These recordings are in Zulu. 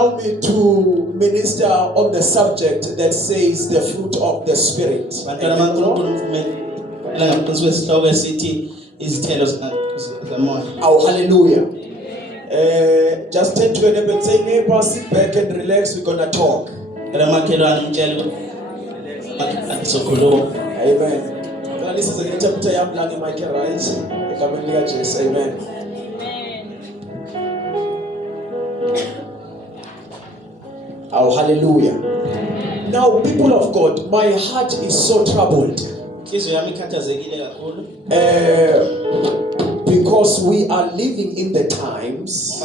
allow me to minister on the subject that says the fruit of the Spirit. Oh, hallelujah. Just turn to your neighbor and say, neighbor, sit back and relax, we're going to talk. Amen. Well, this is an interpreter, I'm learning my right. Amen. Oh, hallelujah. Now, people of God, my heart is so troubled. Because we are living in the times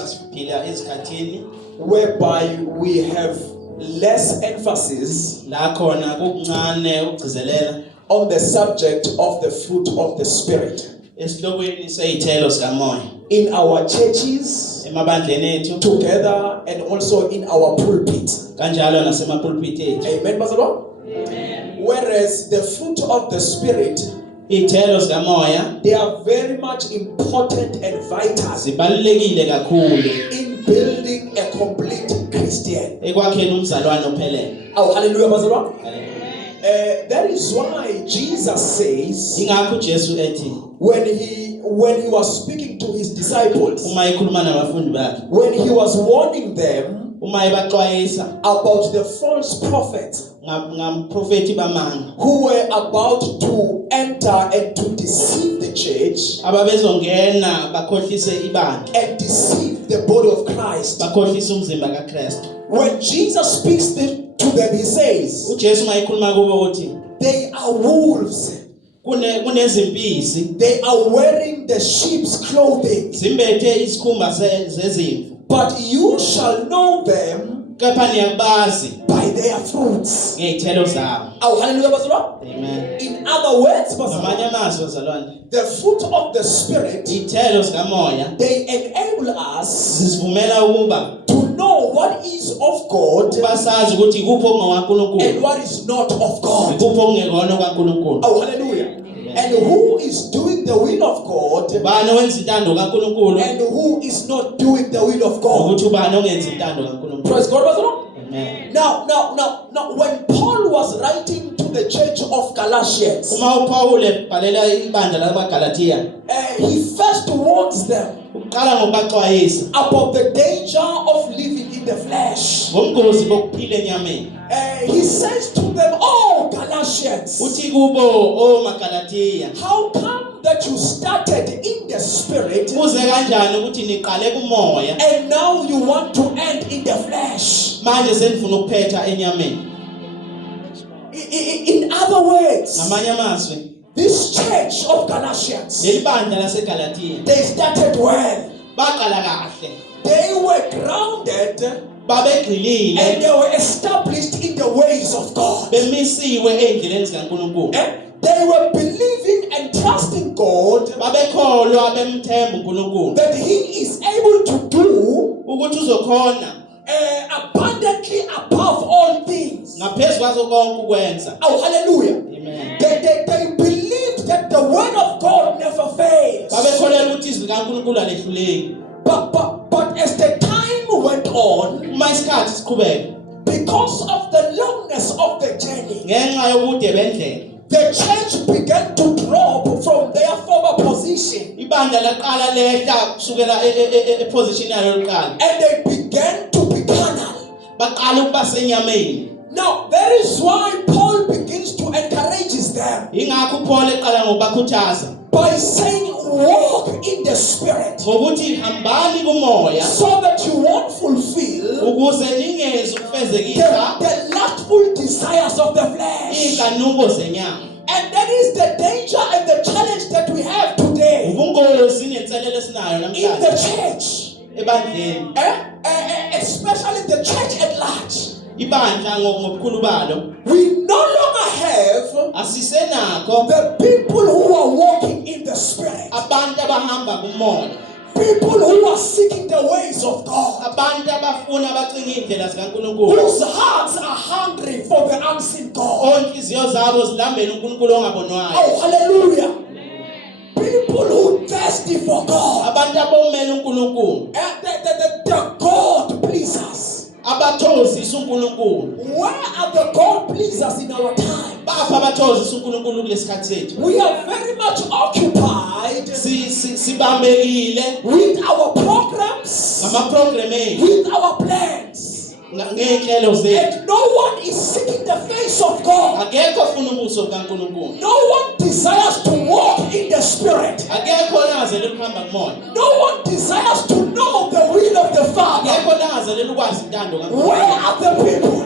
whereby we have less emphasis on the subject of the fruit of the Spirit. In our churches, together, and also in our pulpit. Amen, Pastor? Whereas the fruit of the Spirit, they are very much important and vital in building a complete Christian. Oh, hallelujah, Pastor. That is why Jesus says, when he was speaking to his disciples, when he was warning them about the false prophets who were about to enter and to deceive the church and deceive the body of Christ. When Jesus speaks to them, he says, they are wolves. They are wearing the sheep's clothing. But you shall know them by their fruits. Oh, hallelujah. Amen. In other words, the fruit of the Spirit, they enable us to know what is of God and what is not of God. Oh, hallelujah. And who is doing the will of God and who is not doing the will of God. Praise God. Amen. Now, when Paul was writing to the church of Galatians, he first warns them about the danger of living in the flesh. He says to them, oh Galatians, how come that you started in the Spirit and now you want to end in the flesh? In other words, this church of Galatians, they started well. They were grounded and they were established in the ways of God. They were believing and trusting God that He is able to do abundantly above all things. Oh, hallelujah. Amen. They believed that the word of God never fails. But as the time went on, because of the longness of the journey, the church began to drop from their former position. And they began to be carnal. Now, that is why Paul begins to encourage them by saying, walk in the Spirit, so that you won't fulfill the lustful desires of the flesh. And that is the danger and the challenge that we have today in the church, especially the church at large. We no longer have the people who are walking in the Spirit, people who are seeking the ways of God, whose hearts are hungry for the unseen God. Oh, hallelujah. People who thirsty for God, the God pleasers. abathozisa uNkulunkulu. Where are the God pleasers in our time? Bapha abathozisa uNkulunkulu kulesikhathi sethu. We are very much occupied sibambekile with our programs, with our plans. And no one is seeking the face of God. No one desires to walk in the Spirit. No one desires to know the will of the Father. Where are the people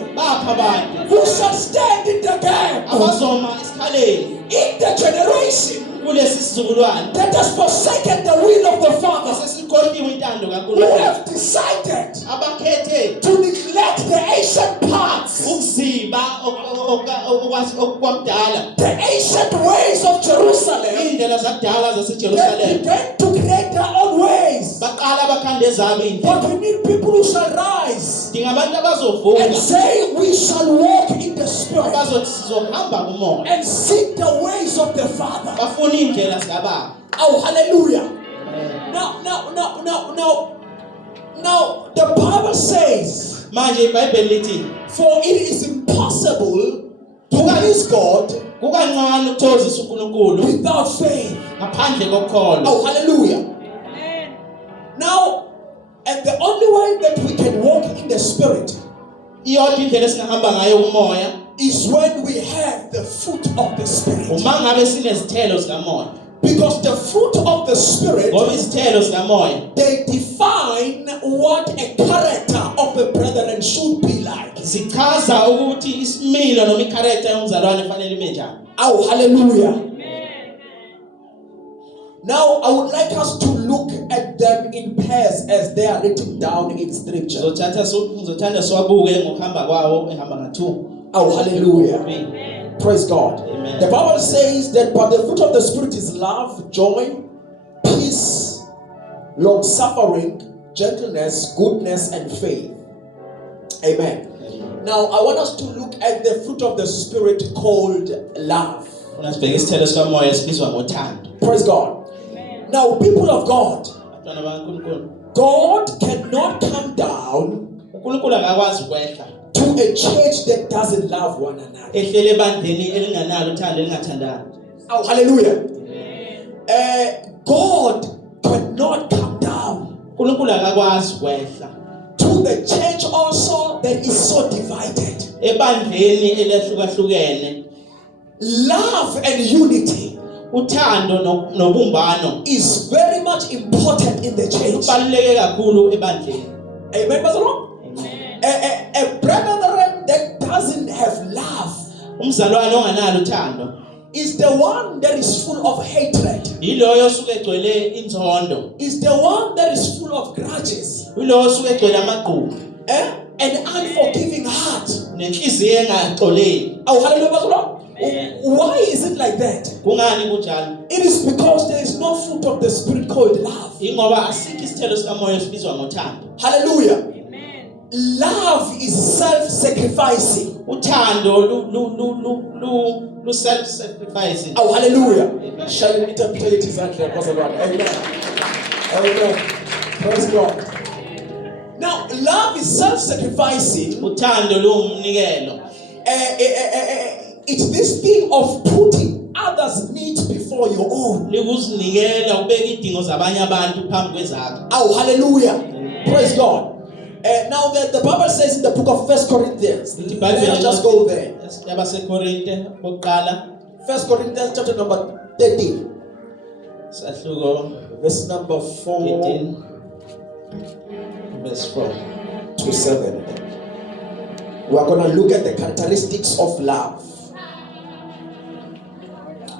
who shall stand in the gap in the generation that has forsaken the will of the Father, who have decided to neglect the ancient paths, the ancient ways of Jerusalem? They began to create their own ways. But we need people who shall rise and say, we shall walk in the Spirit and seek the ways of the Father. Oh, hallelujah. Now, the Bible says, for it is impossible to please God without faith. Oh, hallelujah. Now, and the only way that we can walk in the Spirit is when we have the fruit of the Spirit. Because the fruit of the Spirit, they define what a character of a brethren should be like. Oh, hallelujah. Now, I would like us to look at them in pairs as they are written down in Scripture. Oh, hallelujah. Praise God. Amen. The Bible says that, but the fruit of the Spirit is love, joy, peace, long-suffering, gentleness, goodness, and faith. Amen. Now, I want us to look at the fruit of the Spirit called love. Praise God. Now, people of God, God cannot come down to a church that doesn't love one another. Oh, hallelujah. God cannot come down to the church also that is so divided. Love and unity is very much important in the church. Amen. A brethren that doesn't have love is the one that is full of hatred. Is the one that is full of grudges. An unforgiving heart. Oh, hallelujah. Why is it like that? It is because there is no fruit of the Spirit called love. Hallelujah. Love is self-sacrificing. Self-sacrificing. Oh, hallelujah. Shall we interpret it exactly? Amen. Amen. Praise God. Now, love is self-sacrificing. It's this thing of putting others' needs before your own. Oh, hallelujah. Praise God. Now the Bible says in the book of 1 Corinthians, let us just go there. 1 Corinthians chapter number 13. Verse number 4. 13. Verse 4 to 7. We are going to look at the characteristics of love.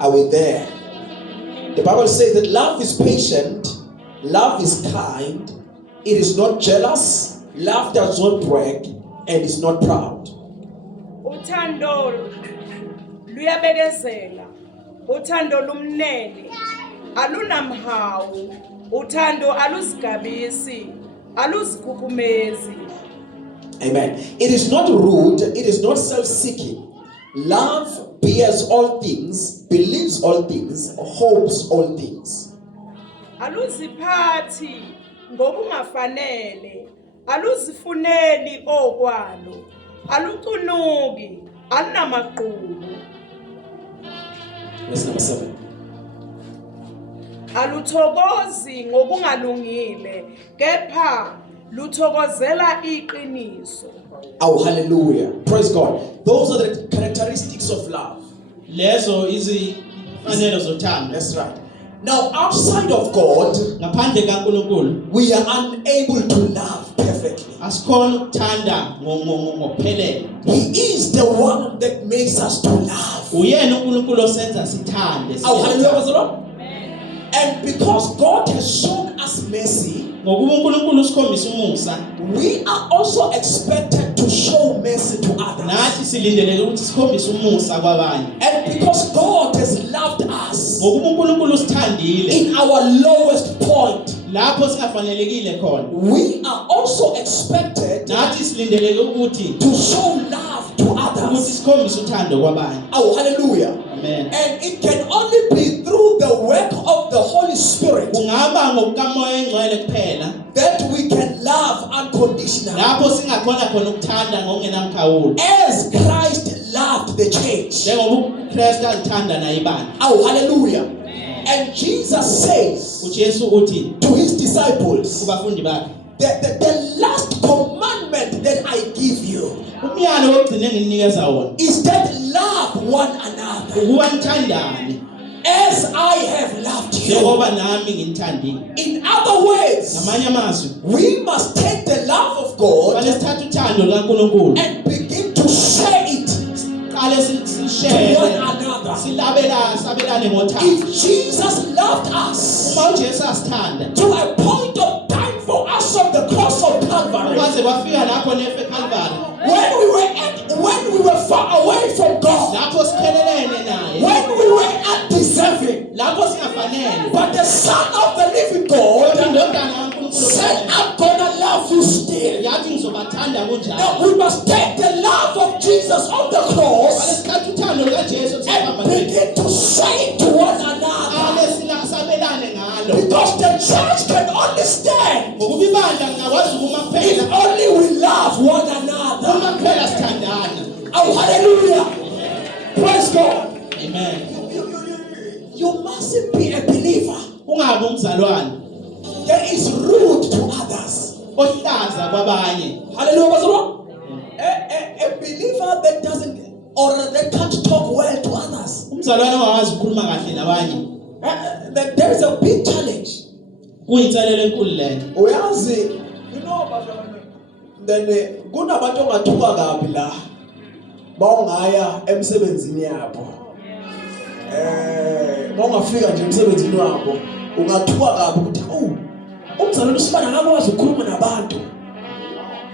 Are we there? The Bible says that love is patient, love is kind, it is not jealous, love does not brag, and is not proud. Uthando luyabekezela, uthando lumnene, alunamhawu, uthando aluzigabisi, aluzikhukhumezi. Amen. It is not rude, it is not self-seeking. Love bears all things, believes all things, hopes all things. Aluziphathi ngokungafanele, aluzifuneli okwalo, alucunuki, alunamaqhubu. Verse number 7. Aluthokozi ngokungalungile, kepha luthokozela iqiniso. Oh, hallelujah. Praise God. Those are the characteristics of love. Lezo izifanelo zothando. That's right. Now, outside of God, Ngaphandle kaNkulunkulu, we are unable to love perfectly. asikhona ukuthanda ngokuphelele. He is the one that makes us to love. Uyena uNkulunkulu osenza sithande. Oh, hallelujah. And because God has shown us mercy, Ngokuba uNkulunkulu usikhombisa umusa, we are also expected to show mercy to others. nathi silindeleke ukuthi sikhombise umusa kwabanye. And because God has loved us Ngokuba uNkulunkulu usithandile in our lowest point, lapho singafanelekile khona, we are also expected nathi silindeleke ukuthi to show love to others. sikhombise uthando kwabanye. Oh, hallelujah. Amen. And it can only be through the work of the Holy Spirit Kungaba ngokukaMoya engcwele kuphela that we can love unconditionally. lapho singakhona khona ukuthanda ngokungenamkhawulo. As Christ loved the church. Njengoba uKristu alithanda naye ibandla. Oh, hallelujah. And Jesus says uJesu uthi to his disciples, kubafundi bakhe, the last commandment that I give you umyalo wokugcina engininikeza wona is that love one another ukuba nithandane as I have loved you. njengoba nami nginithandile. In other words, Ngamanye amazwi, we must take the love of God kufanele sithathe uthando lukaNkulunkulu and begin to share it qale to sishere, one another. sabelane ngothando. If Jesus loved us Uma uJesu asithanda to a point of dying for us on the cross of Calvary, kwaze kwafika lapho nefe eCalvary, when we were far away from God, lapho sikhelelene naye, when we were undeserving, lapho singafanele, but the Son of the living God kodwa indodana kaNkulunkulu said, I'm gonna love you still. yathi ngizobathanda Now kunjalo. we must take the love of Jesus on the Kufanele cross sithathe uthando lukaJesu and sihamba begin to say to one another, sabelane ngalo. because the church can only stand Ngokuba ibandla ngakwazi ukuma if kuphela only we love one another. uma kuphela sithandana. Oh, hallelujah. Praise God. Amen. You mustn't be a believer Ungabe umzalwane that is rude to others. ohlaza kwabanye. Hallelujah. A believer that doesn't or that can't talk well to others. Umzalwane ongakwazi ukukhuluma kahle nabanye. There is a big challenge. Kuyinselelo enkulu lento. Uyazi, you know, then kunabantu ongathuka kabi la bawungaya emsebenzini yabo. Bawungafika nje emsebenzini wabo ungathuka kabi ukuthi umzalwane usibana ngakwazi ukukhuluma nabantu.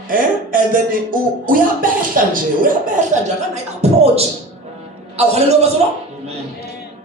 And then uyabehla nje akana approach. Awu hallelujah bazalwa. Amen.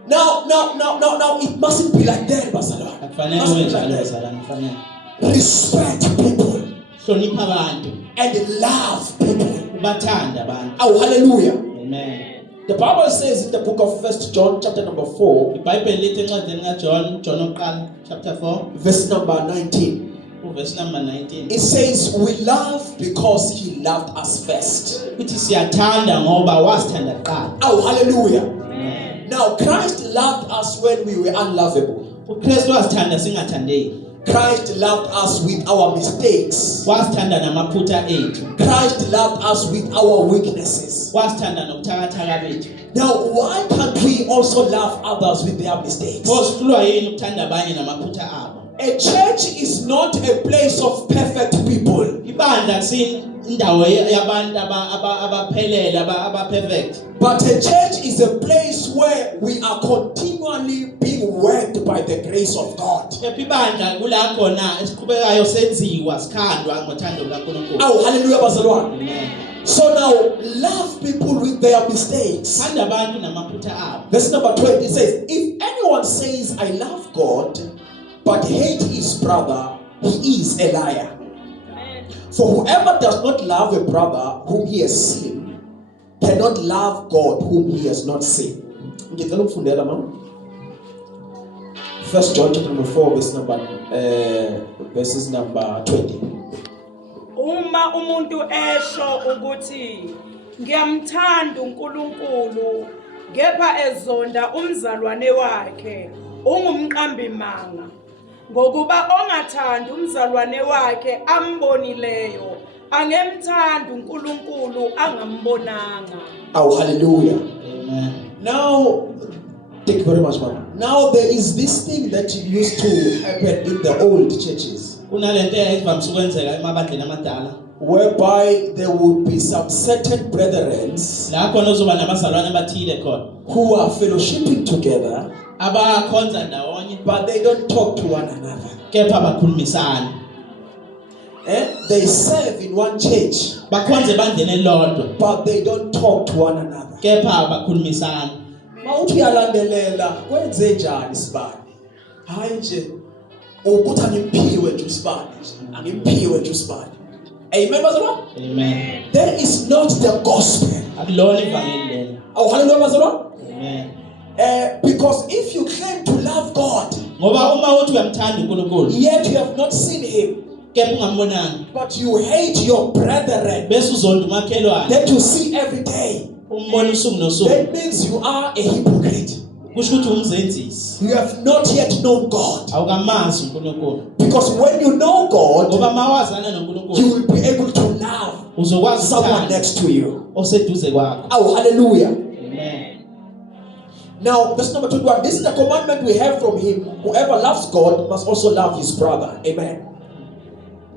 Now it mustn't be like that bazalwa. Akufanele ube njalo bazalwane, kufanele. Respect people Hlonipha abantu, and love people. ubathanda abantu. Oh, hallelujah. Amen. The Bible says in the book of 1 John chapter number 4, iBhayibheli lithi encwadini kaJohn, John oqala chapter 4, verse number 19. verse number 19. It says, we love because he loved us first. Uthi siyathanda ngoba wasithanda kuqala. Oh, hallelujah. Amen. Now, Christ loved us when we were unlovable. uKristu wasithanda singathandeki. Christ loved us with our mistakes. Wasithanda namaphutha ethu. Christ loved us with our weaknesses. Wasithanda nobuthakathaka bethu. Now, why can't we also love others with their mistakes? Sihlulwa yini ukuthanda abanye namaphutha abo? A church is not a place of perfect people. Ibandla kusindawo yabantu abaphelele abaperfect. But a church is a place where we are continually being worked by the grace of God. Ibandla kula khona esiqhubekayo senziwa sikhandwa ngothando lukaNkulunkulu. Oh, hallelujah, bazalwane. Amen. So now, love people with their mistakes. Thanda abantu namaphutha abo. Verse number 20 says, if anyone says, I love God, but hate his brother, he is a liar. For whoever does not love a brother whom he has seen, cannot love God whom he has not seen. 1 John chapter number 4, verses number 20. uma umuntu esho ukuthi ngiyamthanda uNkulunkulu kepha ezonda umzalwane wakhe ungumqambi manga ngokuba ongathanda umzalwane wakhe ambonileyo angemthanda uNkulunkulu angambonanga. Oh, hallelujah. Amen. Now, thank you very much, man. Now there is this thing that used to happen in the old churches, Kunalento evamise ukwenzeka emabandleni amadala. whereby there would be some certain brethren La khona uzoba nabazalwane abathile khona. who are fellowshipping together, Abakhonza ndawonye but they don't talk to one another. kepha bakhulumisana. They serve in one church, Bakhonze bandleni elilodwa but they don't talk to one another. kepha bakhulumisana. Mawuthi uyalandelela kwenze njani sibani? Hayi nje ukuthi angimpiwe nje usibani nje. Angimpiwe nje usibani. Amen bazalwane? Amen. That is not the gospel. Akulona ivangeli lelo. Oh, hallelujah bazalwane? Amen. Because if you claim to love God, Ngoba uma uthi uyamthanda uNkulunkulu yet you have not seen him, kepha ungambonanga but you hate your brethren bese uzonda umakhelwane that you see every day, umbona usuku nosuku, that means you are a hypocrite. kusho ukuthi umzenzisi. You have not yet known God. Awukamazi uNkulunkulu. Because when you know God, Ngoba mawazana noNkulunkulu you will be able to love uzokwazi someone ukuthanda next to you. oseduze kwakho. Oh, hallelujah. Amen. Now, verse number 21. This is the commandment we have from him. Whoever loves God must also love his brother. Amen.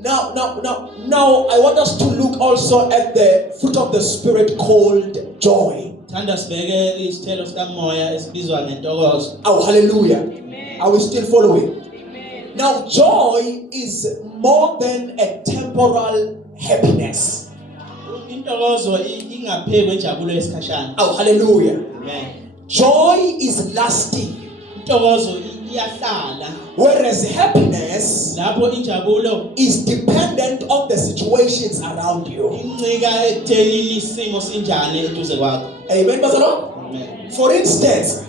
Now, I want us to look also at the fruit of the Spirit called joy. Thanda sibheke isithelo sikamoya esibizwa ngentokozo. Oh, hallelujah. Amen. Are we still following? Amen. Now, joy is more than a temporal happiness. Intokozo ingaphekwe injabulo yesikhashana. Oh, hallelujah. Amen. Joy is lasting, Intokozo iyahlala, whereas happiness lapho injabulo is dependent on the situations around you. incika ekuthenini isimo sinjani eduze kwakho. Amen, bazalwane? Amen. For instance,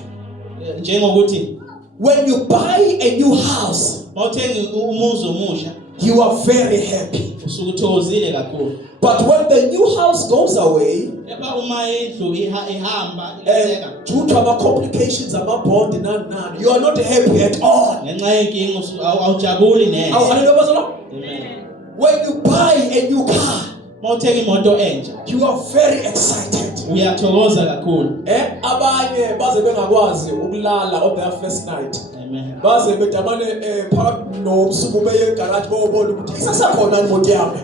Njengokuthi when you buy a new house, mawuthenga umuzi omusha you are very happy. usuke uthokozile kakhulu. But when the new house goes away, Epha uma indlu ihamba due to our complications, our bond, you are not happy at all. ngenxa yenkinga awujabuli Oh, neze. hallelujah, bazalwane? Amen. When you buy a new car, Mawuthenga imoto entsha you are very excited. uyathokoza kakhulu. Abanye baze bengakwazi ukulala on their first night. Amen. Baze bedamane phakathi nobusuku beye egarage bobona ukuthi isasakhona imoto yami.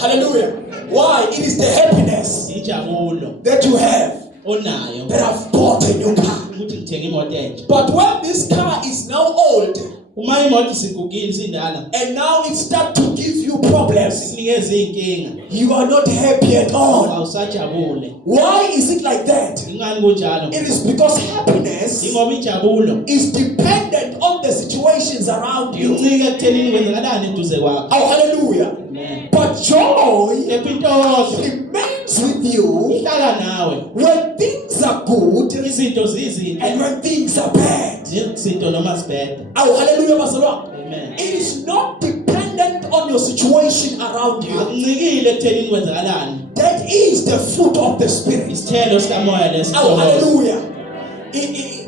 Hallelujah. Why? It is the happiness Injabulo that you have onayo that I've bought a new car. ukuthi ngithenga imoto entsha. But when this car is now old Uma imoto isigugile isindala and now it starts to give you problems, sinikeza inkinga you are not happy at all. awusajabule. Why is it like that? Ingani kunjalo? It is because happiness Ingoba injabulo is dependent on the situations around you. incika ekuthenini kwenzakalani eduze kwakho. Oh, hallelujah. Amen. But joy Kepha intokozo remains with you ihlala nawe when things are good izinto zizinhle and when things are bad. izinto noma zibhede. Oh, hallelujah, bazalwane. Amen. It is not dependent on your situation around you. Akuncikile ekuthenini kwenzakalani. That is the fruit of the Spirit. Isithelo sikamoya Oh, lesitokozo. hallelujah.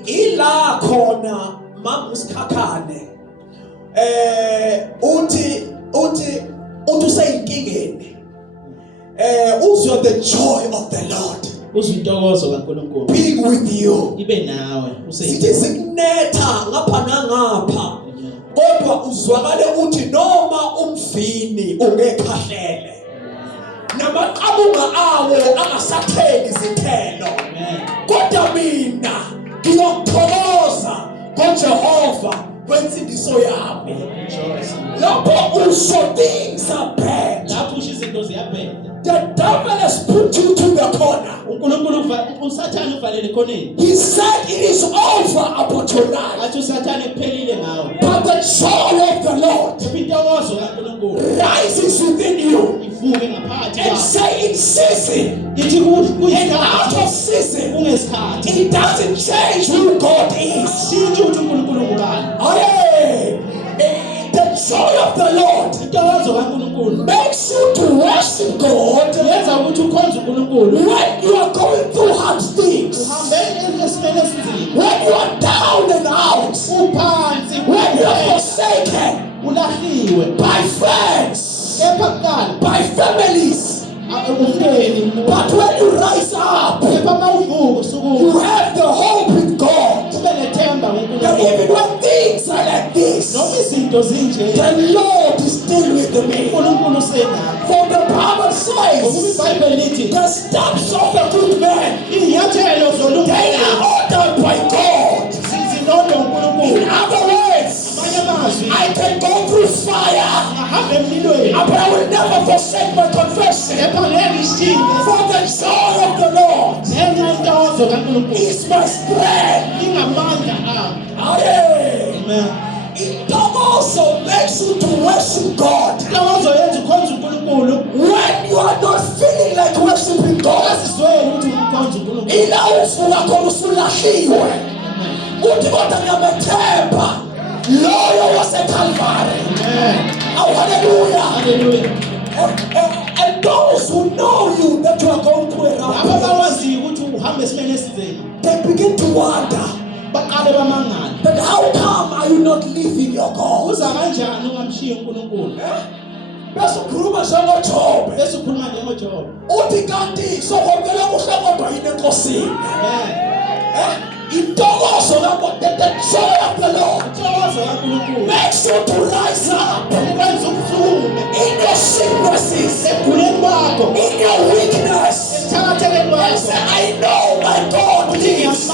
Ila khona mamusikhakhane. Uthi useyinkingeni. Uzwa the joy of the Lord Uzwe intokozo kaNkulunkulu being with you. ibe nawe Sithi sikunetha ngapha nangapha. Kodwa uzwakale uthi noma umvini ungekhahlele. Namaqabunga awo angasatheli izithelo. Amen. Kodwa mina ngiyokuthokoza ngoJehova kwensindiso yami. Rejoice. Lapho usho things are bad, Lapho usho izinto ziyabheda. the devil has put you to the corner. uNkulunkulu usathane uvalele khoneni. He said it is over upon tonight. Athi usathane kuphelile ngawe. But the joy of the Lord Kepha intokozo kaNkulunkulu rises within you ivuke ngaphakathi and kwakho. say in season Ithi and out kuyisikhathi of season. kungesikhathi. It doesn't change who God is. Asitsho ukuthi uNkulunkulu ngubani. Hey, the joy of the Lord Intokozo kaNkulunkulu makes you when you are going through hard things, when you are down and out, when you are forsaken by friends, by families, but when you rise up, you have the hope in God that even when things are like this, the Lord is still with me. For the Bible says, the steps of a good man, they are ordered by God. In other words, I can go through fire, but I will never forsake my confession. For the joy of the Lord is my strength. Amen. It also makes you to worship God when you are not feeling like worshiping God. Loyal was a Calvary. Oh, hallelujah. And those who know you that you are going through a rough place, they begin to wonder, but how come are you not living your God? Besikhuluma njengoJobe. Uthi kanti sokwamela ukuhlokondwa yini enkosini. Intokozo lapho, the joy of the Lord makes you to rise up in your sicknesses, in your weakness. And say, I know my God lives. I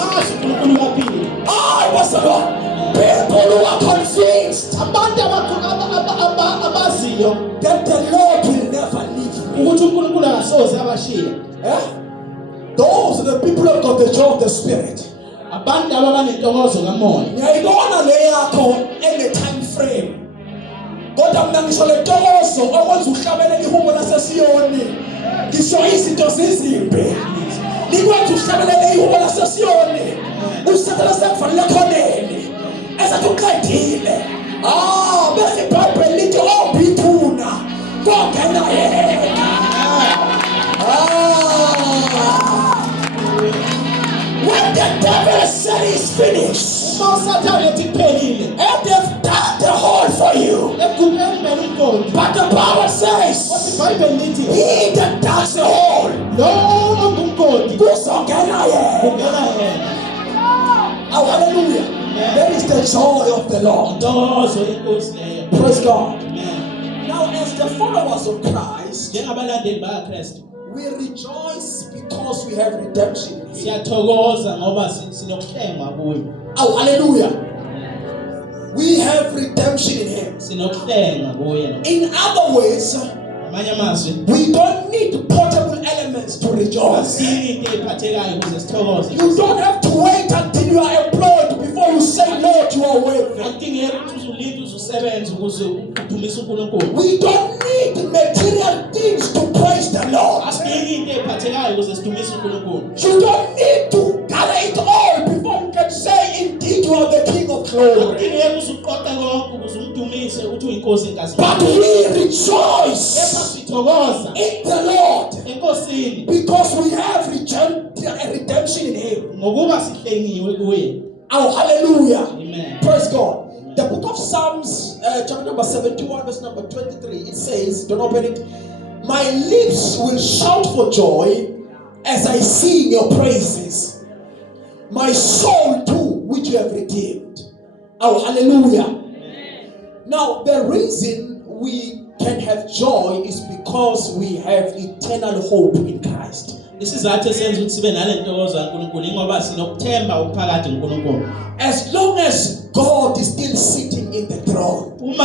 was the Lord. People who are convinced that the Lord will never leave me. Those are the people who got the joy of the Spirit. Ngiyayibona le yakho ene time frame. Kodwa mina ngisho le ntokozo okwenza uhlabelele ihubo laseSiyoni. Ngisho izinto zizimbi. Nikwenza uhlabelele ihubo laseSiyoni. Usathana sekufanele khoneni. Esathi uqedile. Bese iBhayibheli lithi obithuna kongena yena. When the devil said he's finished, and they've dug the hole for you, but the Bible says, he that digs the hole, oh, hallelujah. That is the joy of the Lord. Praise God. Now, as the followers of Christ, we rejoice because we have redemption. Oh, hallelujah. We have redemption in Him. In other words, we don't need portable elements to rejoice. You don't have to wait until you are employed before you say, Lord, you are worthy. We don't need material things to praise the Lord. You don't need to gather it all before you can say, indeed, you are the King of glory. But we rejoice in the Lord because we have redemption in Him. Oh, hallelujah. Amen. Praise God. The book of Psalms, chapter number 71, verse number 23, it says, don't open it. My lips will shout for joy as I sing your praises. My soul too, which you have redeemed. Oh, hallelujah. Amen. Now, the reason we can have joy is because we have eternal hope in Christ. As long as God is still sitting in the throne, we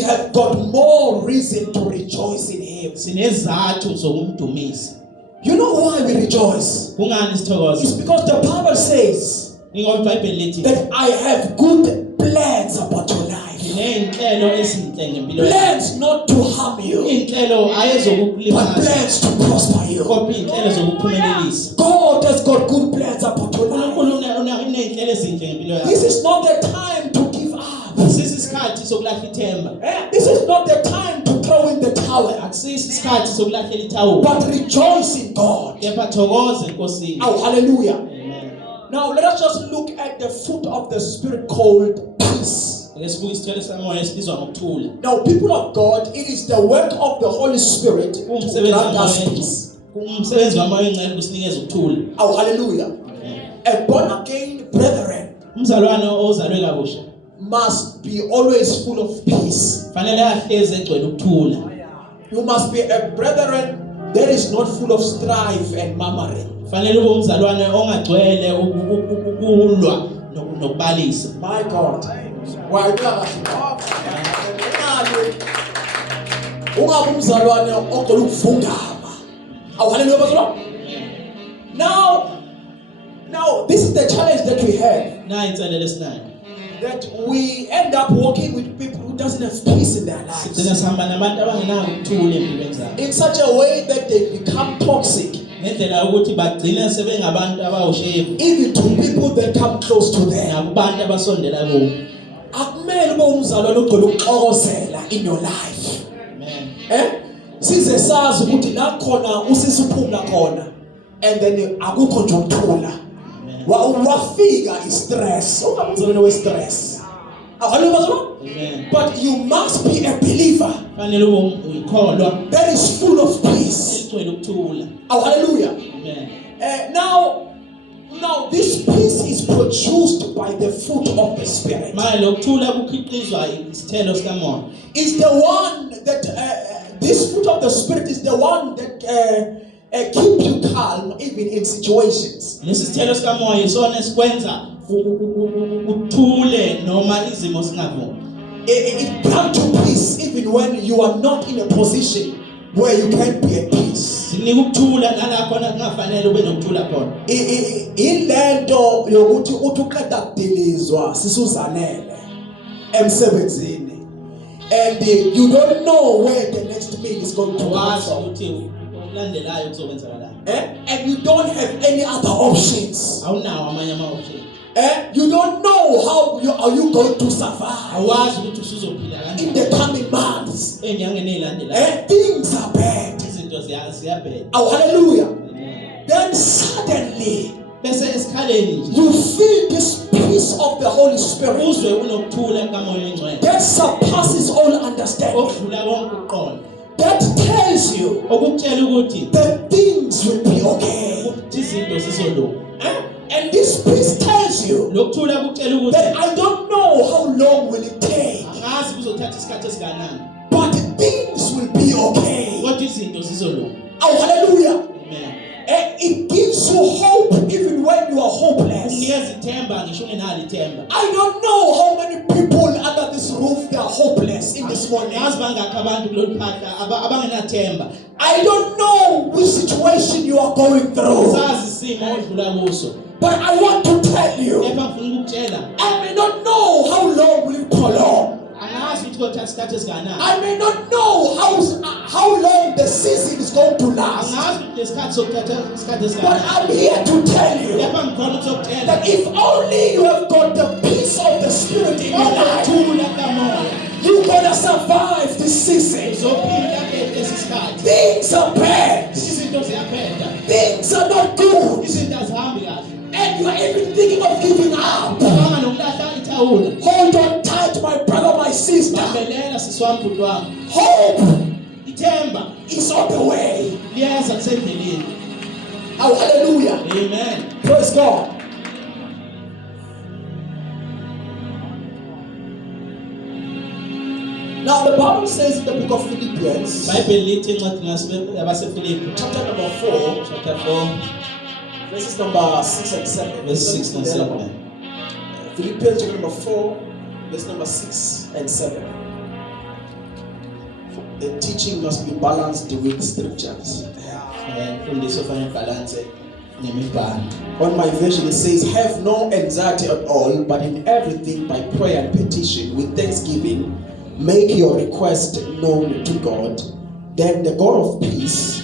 have got more reason to rejoice in Him. You know why we rejoice? It's because the Bible says that I have good plans about your life. Plans not to harm you, but plans to prosper you. God has got good plans about your life. This is not the time to give up. This is not the time to throw in the towel. akusisikhathi sokulahlela ithawula but rejoice in God. kepha thokoza enkosini. Oh, hallelujah. Amen. Now let us just look at the fruit of the Spirit called peace. Ake sibuke isithelo sikamoya esibizwa ngokuthula. Now, people of God, it is the work of the Holy Spirit to grant us peace. Umsebenzi wamoya engcwele kusinikeza ukuthula. Oh, hallelujah. A born again brethren Umzalwane ozalwe kabusha must be always full of peace. fanele ahleze egcwele ukuthula. You must be a brethren that is not full of strife and murmuring. Fanele ube umzalwane ongagcwele ukulwa nokubalisa. My God. Why ungabe umzalwane ogcwele ukuvungama. Oh, hallelujah, bazalwane. Now, this is the challenge that we have. Na inselele esinayo. That we end up walking with people who doesn't have peace in their lives. Sina sihamba nabantu abangenako ukuthula empilweni zabo. In such a way that they become toxic. Ngendlela ukuthi bagcina sebengabantu abawushevu. Even to people that come close to them. Nakubantu abasondela kubo. Akumele ube umzalwane ogcwele ukuxokozela in your life. Amen. Size sazi ukuthi la khona usisiphumla khona and then akukho nje ukuthula. Wafika istress. Ungamzalwane we stress. Amen. But you must be a believer Fanele ube uyikholwa that is full of peace. egcwele ukuthula. Oh, hallelujah. Amen. Now this peace is produced by the fruit of the Spirit. Manje lokuthula kukhiqizwa isithelo sikamoya. Is the one that this fruit of the Spirit is the one that keep you calm even in situations. Lesi sithelo sikamoya isona esikwenza uthule noma izimo singavumi. It grants you peace even when you are not in a position where you can't be at peace. Sinika ukuthula nalapho kungafanele ube nokuthula khona. Ilento yokuthi uqeda kudilizwa sisuzanele emsebenzini and you don't know where the next meal is going to come from. Ukulandelayo kuzokwenzakala. And you don't have any other options. Awunawo amanye ama-option. You don't know how you going to survive Awazi ukuthi usuzophila kanjani. in the coming months. Enyangeni ezilandelayo. Things are bad. Izinto ziyabheda. Oh, hallelujah. Amen. Then suddenly Bese esikhaleni nje you feel this peace of the Holy Spirit uzwe unokuthula kukamoya engcwele. that surpasses all understanding. Okudlula konke ukuqonda. That tells you Okukutshela ukuthi that things will be okay. izinto zizolunga. And this peace tells you Lokuthula kukutshela ukuthi that I don't know how long will it take, angazi kuzothatha isikhathi esinganani. but things will be okay. Kodwa izinto zizolunga. Oh, hallelujah. Amen. It gives you hope even when you are hopeless. Unikeza ithemba ngisho ungenalo ithemba. I don't know how many people under this roof they are hopeless in this morning. Yazi bangakho abantu kulolu phahla abangenathemba. I don't know which situation you are going through, Sazi isimo odlula kuso. but I want to tell you, Kepha ngifuna ukukutshela. I may not know how long will it prolong. Angazi ukuthi kothatha isikhathi esinganani. I may not know how long the season is going to last. Angazi ukuthi lesikhathi sokuthatha isikhathi But esinganani. I'm here to tell you Kepha ngikhona ukuzokutshela. that if only you have got the peace of the Spirit in your life, Ukuthula kukamoya. you're gonna survive this season. Uzophinda lesi sikhathi. Things are bad. Izinto ziyabheda. Things are not good. Izinto azihambi kahle. And you are even thinking of giving up. Cabanga nokulahla ithawula. Hold on tight, my brother, my sister. Bambelela siswami bhuti wami. Hope Ithemba is on the way. liyeza kusendleleni. Oh, hallelujah. Amen. Praise God. Now the Bible says in the book of Philippians, Bible lithi incwadi yabaseFilipi chapter number 4, chapter 4 verses number 6 and 7. verse 6 and 7. Philippians chapter number 4, verse number 6 and 7. The teaching must be balanced with scriptures. Mfundiso fanele balance nemibhalo. On my version it says, have no anxiety at all, but in everything by prayer and petition with thanksgiving make your request known to God. Then the God of peace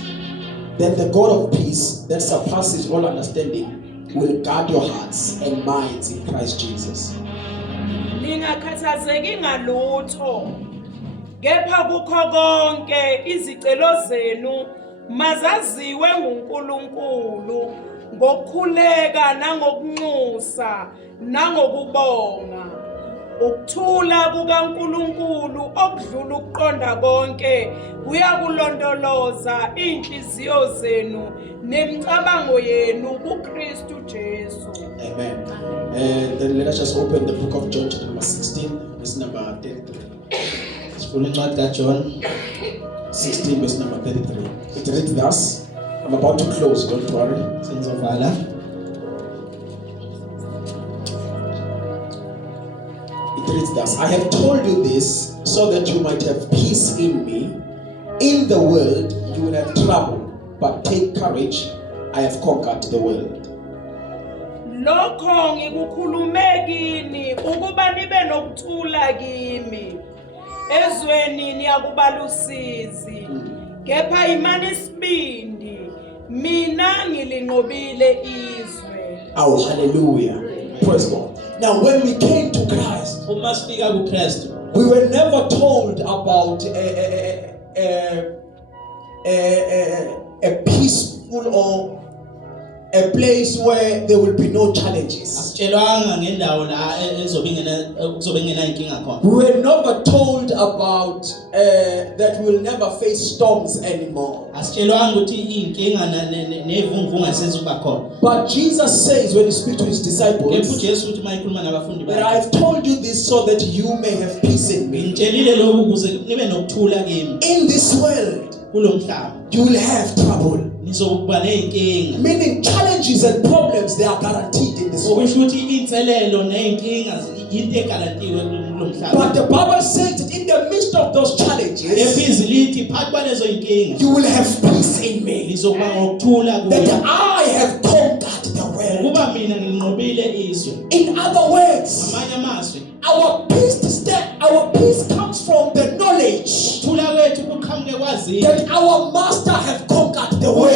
that surpasses all understanding will guard your hearts and minds in Christ Jesus. Ningakhathazeki ngalutho Kepha kukho konke izicelo zenu mazaziwe nguNkulunkulu ngokukhuleka nangokunxusa nangokubonga. Ukuthula kukaNkulunkulu okudlula ukuqonda konke kuyakulondoloza inhliziyo zenu nemicabango yenu kuKristu Jesu. Amen. Then let us just open the book of John chapter number 16, verse number 33. John 16, verse number 33. It reads thus. I'm about to close, don't worry. It reads thus. I have told you this so that you might have peace in me. In the world you will have trouble, but take courage. I have conquered the world. Lokho ngikukhulume kini ukuba nibe nokuthula kimi. Ezweni niyakuba lusizi. Kepha imani isibindi. Mina ngilinqobile izwe. Oh, hallelujah. Praise God. Now when we came to Christ, we were never told about a peaceful or a place where there will be no challenges. We were never told about that we will never face storms anymore. But Jesus says when he speaks to his disciples that I have told you this so that you may have peace in me. In this world you will have trouble. Meaning challenges and problems, they are guaranteed in this world. But the Bible says that in the midst of those challenges, you will have peace in me. That I have conquered the world. In other words, our peace comes from the knowledge that our Master has conquered the world.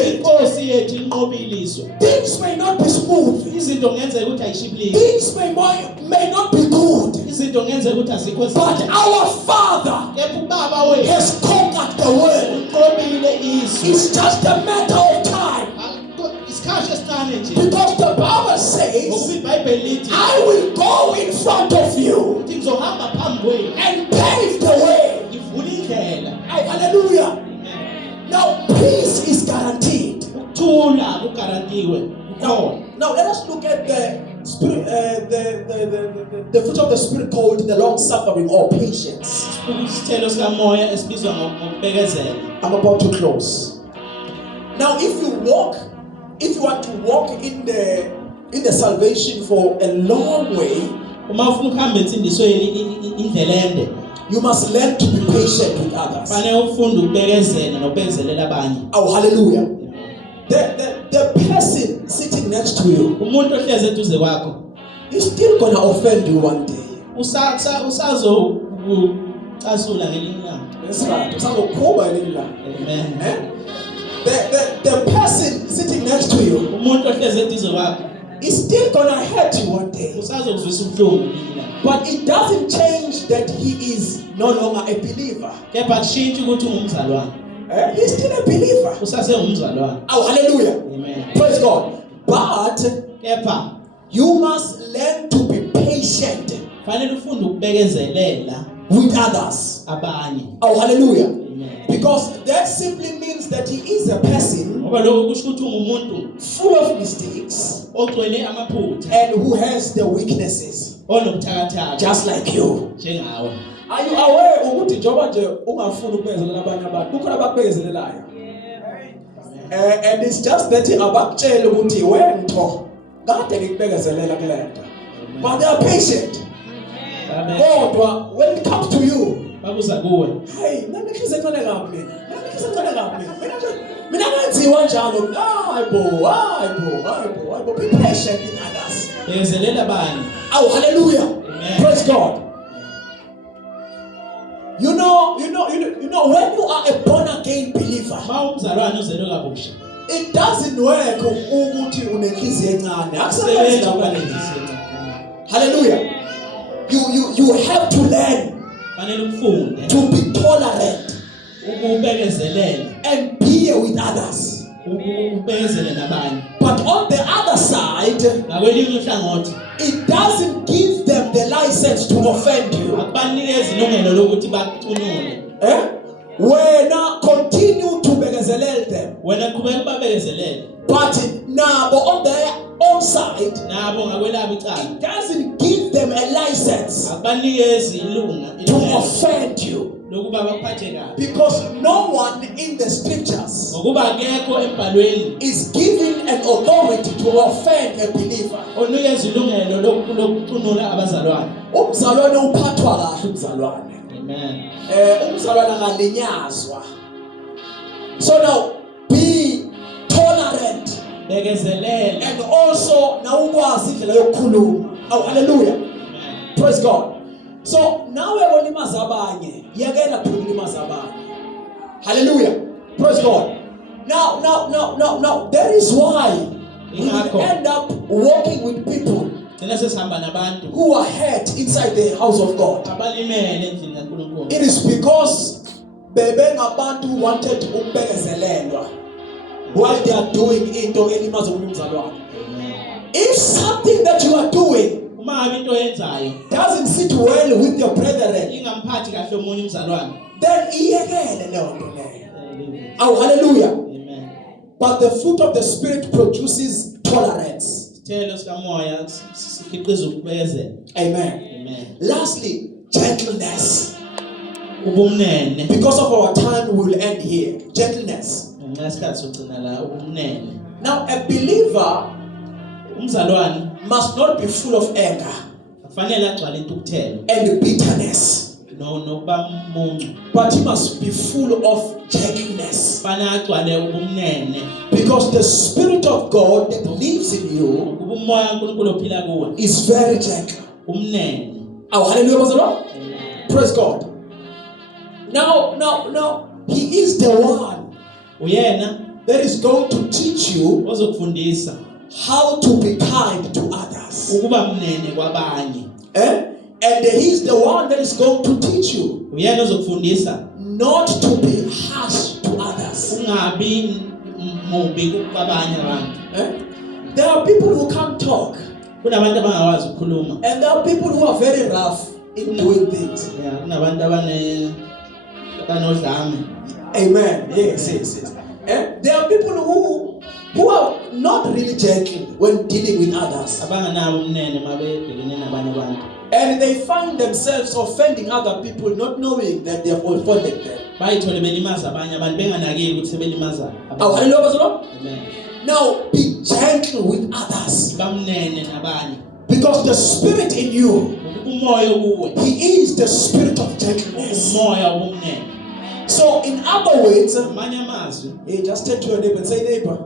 Things may not be smooth. Things may not be good. But our Father has conquered the world. It's just a matter of time. Because the Bible says, I will go in front of you and pave the way. Oh, hallelujah. Now peace is guaranteed. Now let us look at the spirit, the fruit of the Spirit called the long suffering or patience. I'm about to close. Now if you want to walk in the salvation for a long way, you must learn to be patient with others. Oh, hallelujah. The person sitting next to you is still going to offend you one day. That's right. Amen. The person sitting next to you is still going to hurt you one day. But it doesn't change that he is no longer a believer. He's still a believer. Oh, hallelujah. Amen. Praise God. But you must learn to be patient with others. Oh, hallelujah. Amen. Because that simply means that he is a person full of mistakes and who has the weaknesses, just like you. Are you aware ukuthi njoba nje ungafuni ukubekezelela abanye abantu kukhona abakubekezelelayo? And it's just that abakutshela ukuthi wento kade ngikubekezelela kulento. But they are patient. Kodwa when it comes to you, hey, mina ngikhize ngone kabi mina. Mina ngenziwa njalo. Hayibo. Be patient with others. Oh, hallelujah. Amen. Praise God. You know, when you are a born again believer, it doesn't work ukuthi unenhliziyo encane. Hallelujah. You have to learn to be tolerant and bear with others. But on the other side, it doesn't give them the license to offend you. Wena continue to begezelel them. But now on their own side, it doesn't give them a license to offend you. Because no one in the scriptures is given an authority to offend a believer. Amen. So now be tolerant and also hallelujah. Praise God. So now we're going to hallelujah. Praise God. Now that is why we end up walking with people who are hurt inside the house of God. It is because Bebe Abantu wanted to while they are doing it. If something that you are doing doesn't sit well with your brethren, then oh, hallelujah. Amen. But the fruit of the Spirit produces tolerance. Amen. Amen. Lastly, gentleness. Because of our time, we will end here. Gentleness. Now, a believer must not be full of anger and bitterness, but he must be full of gentleness. Because the Spirit of God that lives in you is very gentle. Oh, hallelujah. Praise God. Now, he is the one that is going to teach you how to be kind to others. And he's the one that is going to teach you not to be harsh to others. There are people who can't talk, and there are people who are very rough in doing things. Amen. Yes. There are people who are not really gentle when dealing with others, and they find themselves offending other people, not knowing that they have offended them. Amen. Now be gentle with others, because the Spirit in you, He is the Spirit of gentleness. So in other words, hey, just turn to your neighbor and say, neighbor,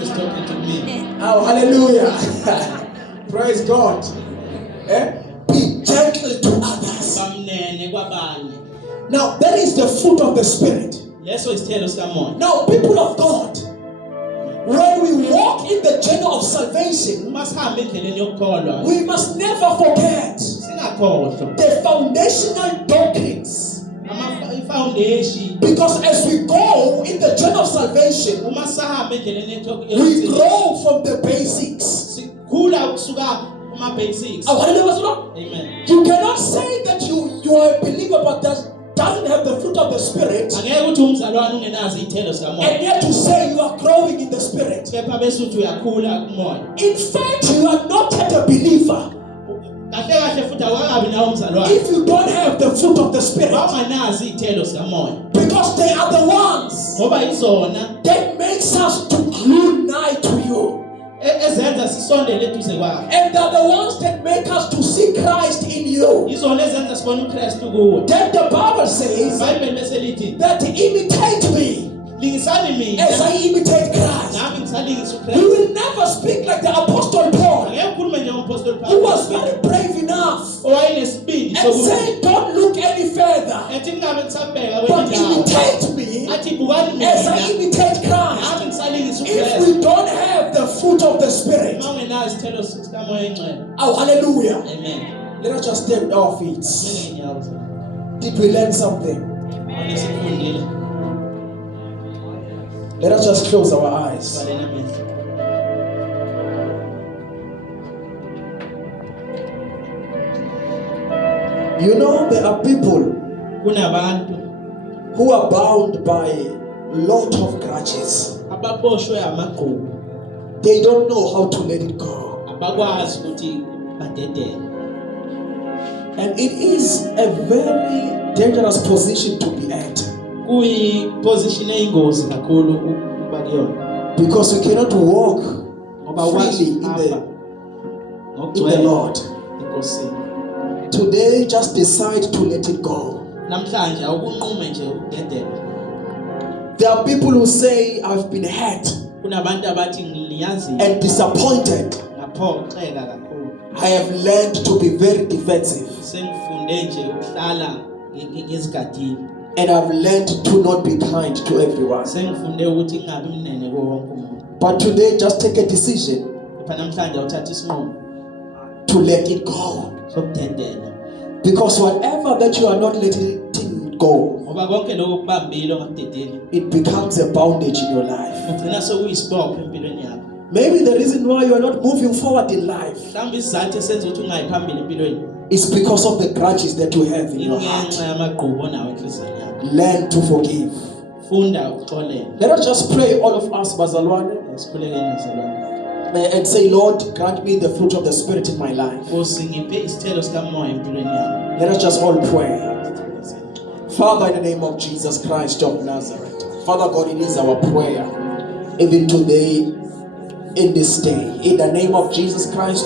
is talking to me. Oh, hallelujah. Praise God. Be gentle to others. Now that is the fruit of the Spirit. Now, people of God, when we walk in the journey of salvation, we must never forget the foundational doctrines. Because as we go in the journey of salvation, we grow from the basics. Amen. You cannot say that you are a believer but doesn't have the fruit of the Spirit, and yet to say you are growing in the Spirit. In fact, you are not yet a believer if you don't have the fruit of the Spirit, because they are the ones that makes us to glue nigh to you, and they are the ones that make us to see Christ in you. Then the Bible says that imitate me as I imitate Christ. We will never speak like the Apostle Paul, who was very brave enough and said, don't look any further, but imitate me as I imitate Christ. If we don't have the fruit fruit of the Spirit. Uma ungenazo izithelo zikamoya engcwele. Oh, hallelujah. Amen. Let us just stand on our feet. Simele ngeenyawo zethu. Did we learn something? Manje sifundile. Let us just close our eyes. Valeni amehlo. You know, there are people Kunabantu who are bound by a lot of grudges. ababoshwe amagqubu. They don't know how to let it go. Abakwazi ukuthi badedele. And it is a very dangerous position to be at. Kuyi-position eyingozi kakhulu ukuba kuyona. Because we cannot walk Ngoba freely wazi in the ngokugcwele Lord. enkosini. Today, just decide to let it go. Namhlanje awukunqume nje ukudedela. There are people who say, I've been hurt Kunabantu abathi ngiliyazile and disappointed. ngaphoxeka kakhulu. I have learned to be very defensive. Sengifunde nje ukuhlala ngezigadini. And I've learned to not be kind to everyone. Sengifunde ukuthi ngingabi mnene kuwo wonke umuntu. But today, just take a decision Kepha namhlanje awuthatha isinqumo to let it go. sokudedela. Because whatever that you are not letting go, Ngoba konke lokho okubambile ongakudedeli it becomes a bondage in your life. ugcina sekuyisibopho empilweni yakho. Maybe the reason why you are not moving forward in life Mhlawumbe isizathu esenza ukuthi ungayi phambili empilweni is because of the grudges that you have in your heart. ingenxa yamagqubu onawo enhliziyweni yakho. Learn to forgive. Funda ukuxolela. Let us just pray, all of us, Bazalwane, Sikhulekeni nazalwane. and say, Lord, grant me the fruit of the Spirit in my life. Nkosi ngiphe isithelo sikamoya empilweni yami. Let us just all pray. Father, in the name of Jesus Christ of Nazareth, Father God, it is our prayer, even today, in this day, in the name of Jesus Christ.